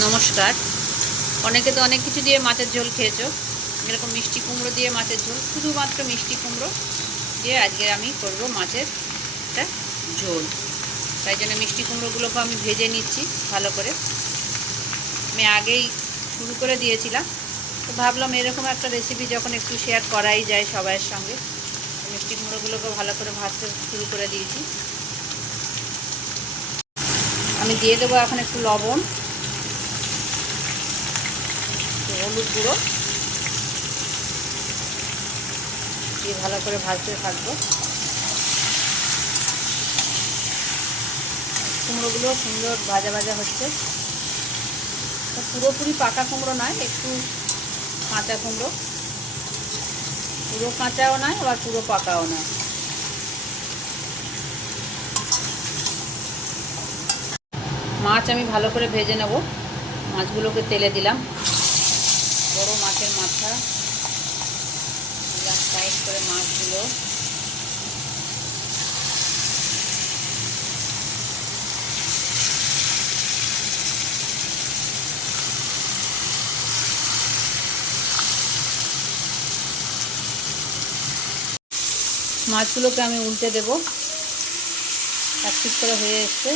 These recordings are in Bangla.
নমস্কার। অনেকে তো অনেক কিছু দিয়ে মাছের ঝোল খেয়েছো, এরকম মিষ্টি কুমড়ো দিয়ে মাছের ঝোল, শুধুমাত্র মিষ্টি কুমড়ো দিয়ে আজকে আমি করব মাছের একটা ঝোল। তাই জন্য মিষ্টি কুমড়োগুলোকে আমি ভেজে নিচ্ছি ভালো করে। আমি আগেই শুরু করে দিয়েছিলাম, তো ভাবলাম এরকম একটা রেসিপি যখন একটু শেয়ার করাই যায় সবাইয়ের সঙ্গে, মিষ্টি কুমড়োগুলোকে ভালো করে ভাজতে শুরু করে দিয়েছি। আমি দিয়ে দেবো এখন একটু লবণ, হলুদ গুঁড়ো দিয়ে ভালো করে ভাজতে থাকবো। কুমড়োগুলো সুন্দর ভাজা ভাজা হচ্ছে, পুরোপুরি পাকা কুমড়ো নয়, একটু কাঁচা কুমড়ো, পুরো কাঁচাও নয় আবার পুরো পাকাও নয়। মাছ আমি ভালো করে ভেজে নেব। মাছগুলোকে তেলে দিলাম, বড় মাছের মাথা দিলাম সাইড করে মাছগুলো। মাছগুলোকে আমি উল্টে দেব, এক পিস করে হয়ে এসছে।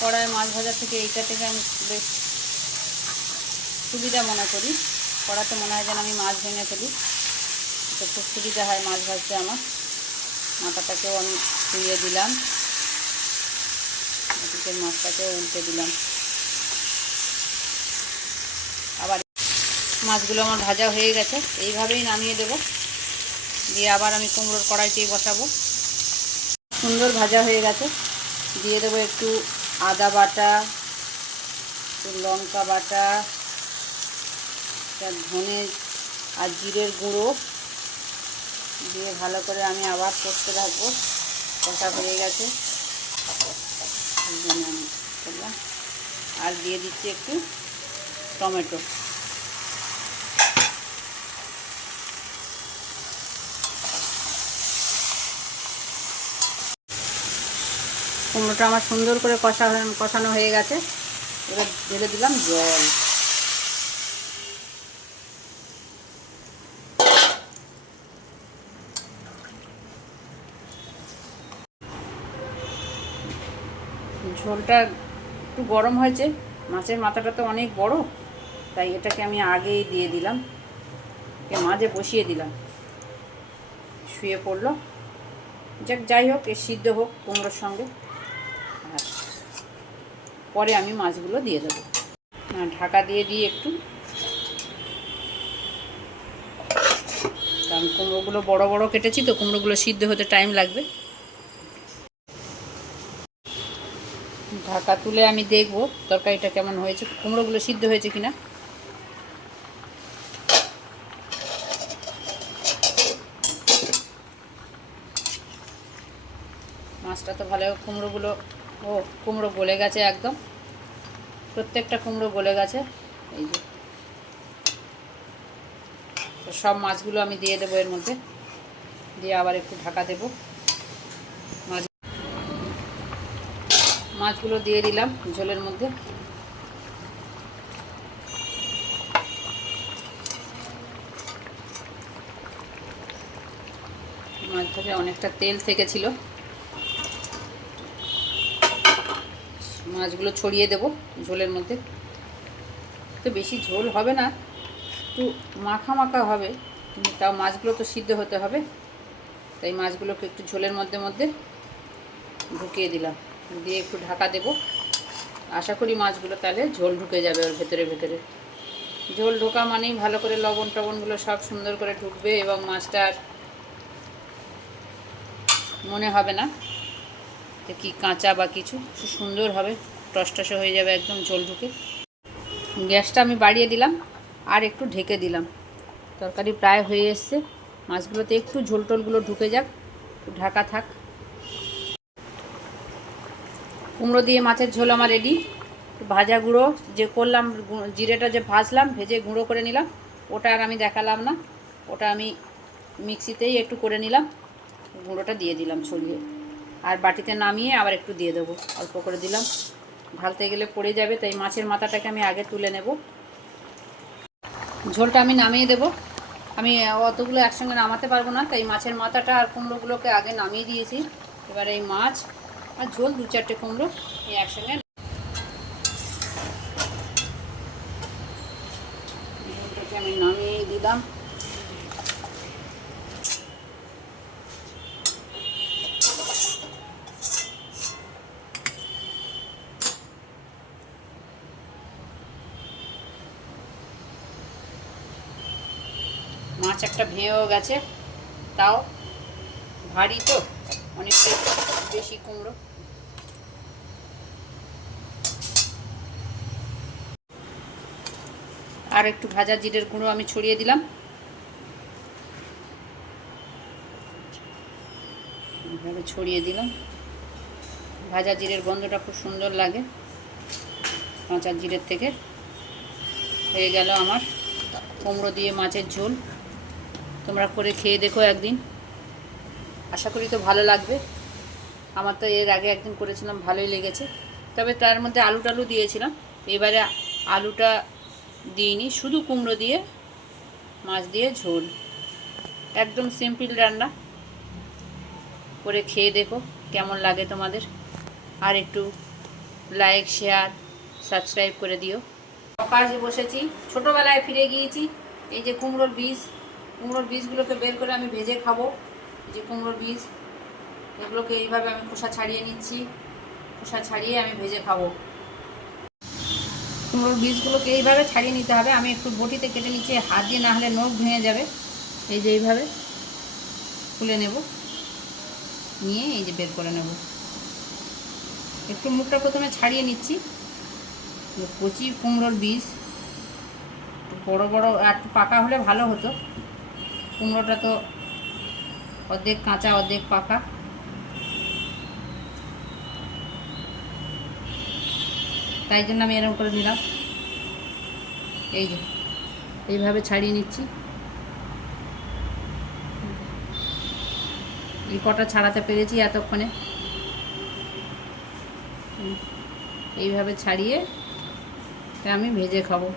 কড়াই মাছ ভাজার থেকে এইটা থেকে আমি বেশ সুবিধা মনে করি। কড়াতে মনে হয় যেন আমি মাছ ভেঙে ফেলি, তো খুব সুবিধা হয় মাছ ভাজতে আমার। মাথাটাকেও আমি ধুয়ে দিলাম, এদিকে মাছটাকেও উল্টে দিলাম। আবার মাছগুলো আমার ভাজা হয়ে গেছে, এইভাবেই নামিয়ে দেব। দিয়ে আবার আমি কুমড়োর কড়াইতেই বসাবো। সুন্দর ভাজা হয়ে গেছে, দিয়ে দেবো একটু আদা বাটা, একটু লঙ্কা বাটা, ধনে আর জিরের গুঁড়ো দিয়ে ভালো করে আমি আবার কষতে থাকবো। কষা হয়ে গেছে, এই জন্য আমি করলাম। আর দিয়ে দিচ্ছি একটু টমেটো। কুমড়োটা আমার সুন্দর করে কষানো হয়ে গেছে। এবার ঢেলে দিলাম জল। ঝোলটা একটু গরম হয়েছে, মাছের মাথাটা তো অনেক বড়, তাই এটাকে আমি আগেই দিয়ে দিলাম, মাঝে বসিয়ে দিলাম, শুয়ে পড়লো। যাই হোক, এর সিদ্ধ হোক কুমড়োর সঙ্গে, আর পরে আমি মাছগুলো দিয়ে দেবো। ঢাকা দিয়ে একটু, কারণ কুমড়োগুলো বড় বড় কেটেছি, তো কুমড়োগুলো সিদ্ধ হতে টাইম লাগবে। ঢাকা তুলে আমি দেখব তরকারিটা কেমন হয়েছে, কুমড়োগুলো সিদ্ধ হয়েছে কিনা। মাছটা তো ভালো, কুমড়ো গলে গেছে একদম, প্রত্যেকটা কুমড়ো গলে গেছে। এই যে সব মাছগুলো আমি দিয়ে দেবো এর মধ্যে, দিয়ে আবার একটু ঢাকা দেব। মাছগুলো দিয়ে দিলাম ঝোলের মধ্যে। মাছ থেকে অনেকটা তেল থেকেছিল, মাছগুলো ছড়িয়ে দেব ঝোলের মধ্যে। তো বেশি ঝোল হবে না, একটু মাখা মাখা হবে, কিন্তু তাও মাছগুলো তো সিদ্ধ হতে হবে, তাই মাছগুলোকে একটু ঝোলের মধ্যে মধ্যে ঢুকিয়ে দিলাম, দিয়ে একটু ঢাকা দেব। আশা করি মাছগুলো তাহলে ঝোল ঢুকে যাবে ওর ভেতরে ভেতরে। ঝোল ঢোকা মানেই ভালো করে লবণ টবণগুলো সব সুন্দর করে ঢুকবে, এবং মাছটা আর মনে হবে না যে কি কাঁচা বা কিছু, খুব সুন্দর হবে, টসটসে হয়ে যাবে একদম ঝোল ঢুকে। গ্যাসটা আমি বাড়িয়ে দিলাম, আর একটু ঢেকে দিলাম। তরকারি প্রায় হয়ে এসছে, মাছগুলোতে একটু ঝোল টোলগুলো ঢুকে যাক, ঢাকা থাক। কুমড়ো দিয়ে মাছের ঝোল আমার রেডি। ভাজা গুঁড়ো যে করলাম, জিরেটা যে ভাজলাম, ভেজে গুঁড়ো করে নিলাম, ওটা আর আমি দেখালাম না, ওটা আমি মিক্সিতেই একটু করে নিলাম, গুঁড়োটা দিয়ে দিলাম ছড়িয়ে, আর বাটিতে নামিয়ে আবার একটু দিয়ে দেবো, অল্প করে দিলাম, ঢালতে গেলে পড়ে যাবে, তাই মাছের মাথাটাকে আমি আগে তুলে নেব। ঝোলটা আমি নামিয়ে দেব, আমি অতগুলো একসঙ্গে নামাতে পারবো না, তাই মাছের মাথাটা আর কুমড়োগুলোকে আগে নামিয়ে দিয়েছি। এবার এই মাছ আর ঝোল 2-4টে কুমড়ো এই একসঙ্গে ঝোলটাকে আমি নামিয়ে দিলাম। মাছ একটা ভেঙেও গেছে, তাও ভারী তো, অনেকটা বেশি কুমড়ো। আর একটু ভাজা জিরের গুঁড়ো আমি ছড়িয়ে দিলাম, এইভাবে ছড়িয়ে দিলাম। ভাজা জিরের গন্ধটা খুব সুন্দর লাগে কাঁচা জিরের থেকে। হয়ে গেল আমার কুমড়ো দিয়ে মাছের ঝোল। তোমরা করে খেয়ে দেখো একদিন, আশা করি তো ভালো লাগবে। আমার তো এর আগে একদিন করেছিলাম, ভালোই লেগেছে, তবে তার মধ্যে আলু টালু দিয়েছিলাম। এবারে আলুটা দিইনি, শুধু কুমড়ো দিয়ে মাছ দিয়ে ঝোল, একদম সিম্পল রান্না। করে খেয়ে দেখো কেমন লাগে তোমাদের, আর একটু লাইক শেয়ার সাবস্ক্রাইব করে দিও। কাজে বসেছি, ছোটোবেলায় ফিরে গিয়েছি। এই যে কুমড়োর বীজগুলোকে বের করে আমি ভেজে খাবো। এই যে কুমড়োর বীজ, এগুলোকে এইভাবে আমি খোসা ছাড়িয়ে নিচ্ছি, খোসা ছাড়িয়ে আমি ভেজে খাবো। কুমড়োর বীজগুলোকে এইভাবে ছাড়িয়ে নিতে হবে। আমি একটু বটিতে কেটে নিচ্ছি, হাত দিয়ে না হলে নখ ভেঙে যাবে। এই যে এইভাবে খুলে নেব, নিয়ে এই যে বের করে নেব। একটু মুখটা প্রথমে ছাড়িয়ে নিচ্ছি। কচি কুমড়োর বীজ বড় বড়, একটু পাকা হলে ভালো হতো। কুমড়োটা তো অর্ধেক কাঁচা অর্ধেক পাকা, তাই জন্য আমি এরকম করে নিলাম। এই যে এইভাবে ছাড়িয়ে নিচ্ছি। এই কটা ছাড়াতে পেরেছি এতক্ষণে। এইভাবে ছাড়িয়ে আমি ভেজে খাবো।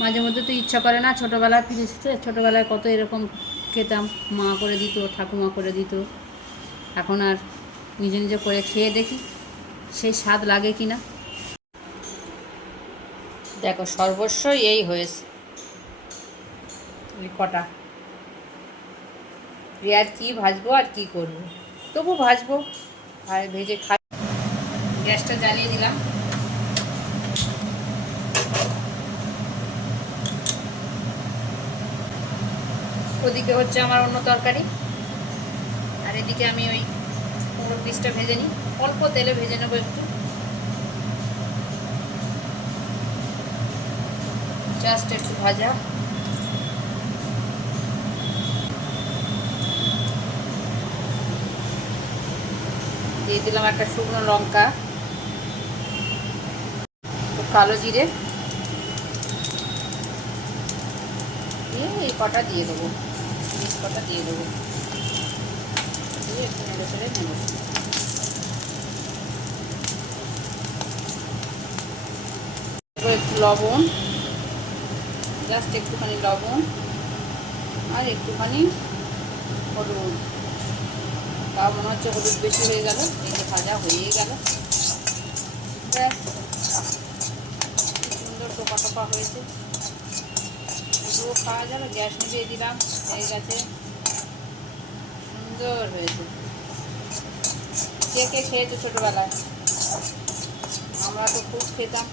মাঝে মধ্যে তো ইচ্ছা করে না, ছোটোবেলায় ফিরে এসেছে, ছোটোবেলায় কত এরকম খেতাম, মা করে দিত, ঠাকুমা করে দিত। এখন আর নিজে নিজে করে খেয়ে দেখি সেই স্বাদ লাগে কি না। দেখো সর্বস্বই এই হয়েছে, এই কটা। আর কি ভাজবো আর কি করবো, তবু ভাজবো আর ভেজে খাই। গ্যাসটা জ্বালিয়ে দিলাম। ওদিকে হচ্ছে আমার অন্য তরকারি, আর এদিকে আমি ওই কুমড়োর পিসটা ভেজে নিই। অল্প তেলে ভেজে নেবো একটু, জাস্ট একটু ভাজা। দিয়ে দিলাম একটা শুকনো লঙ্কা, কালো জিরে, দিয়ে এই কটা দিয়ে দেবো, পিস কটা দিয়ে দেবো, দিয়ে একটু নেড়ে ফেলে নেব। একটু লবণ, জাস্ট একটুখানি লবণ আর একটুখানি হলুদ। তাও মনে হচ্ছে হলুদ বেশি হয়ে গেল। এই যে ভাজা হয়েই গেল, ব্যাস। সুন্দর টোপা টোপা হয়েছে, পুরো খাওয়া যাবে। গ্যাস নিভিয়ে দিলাম, হয়ে গেছে, সুন্দর হয়েছে। কে কে খেয়েছো ছোটোবেলায়? আমরা তো খুব খেতাম,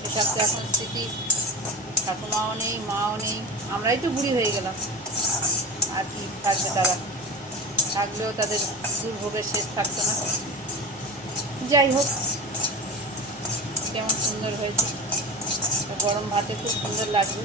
সেসব তো এখন স্মৃতি। ঠাকুমাও নেই, মাও নেই, আমরাই তো বুড়ি হয়ে গেলাম। আর কি থাকবে, তারা থাকলেও তাদের দুর্ভোগের শেষ থাকতো না। যাই হোক, কেমন সুন্দর হয়েছে, গরম ভাতে খুব সুন্দর লাগবে।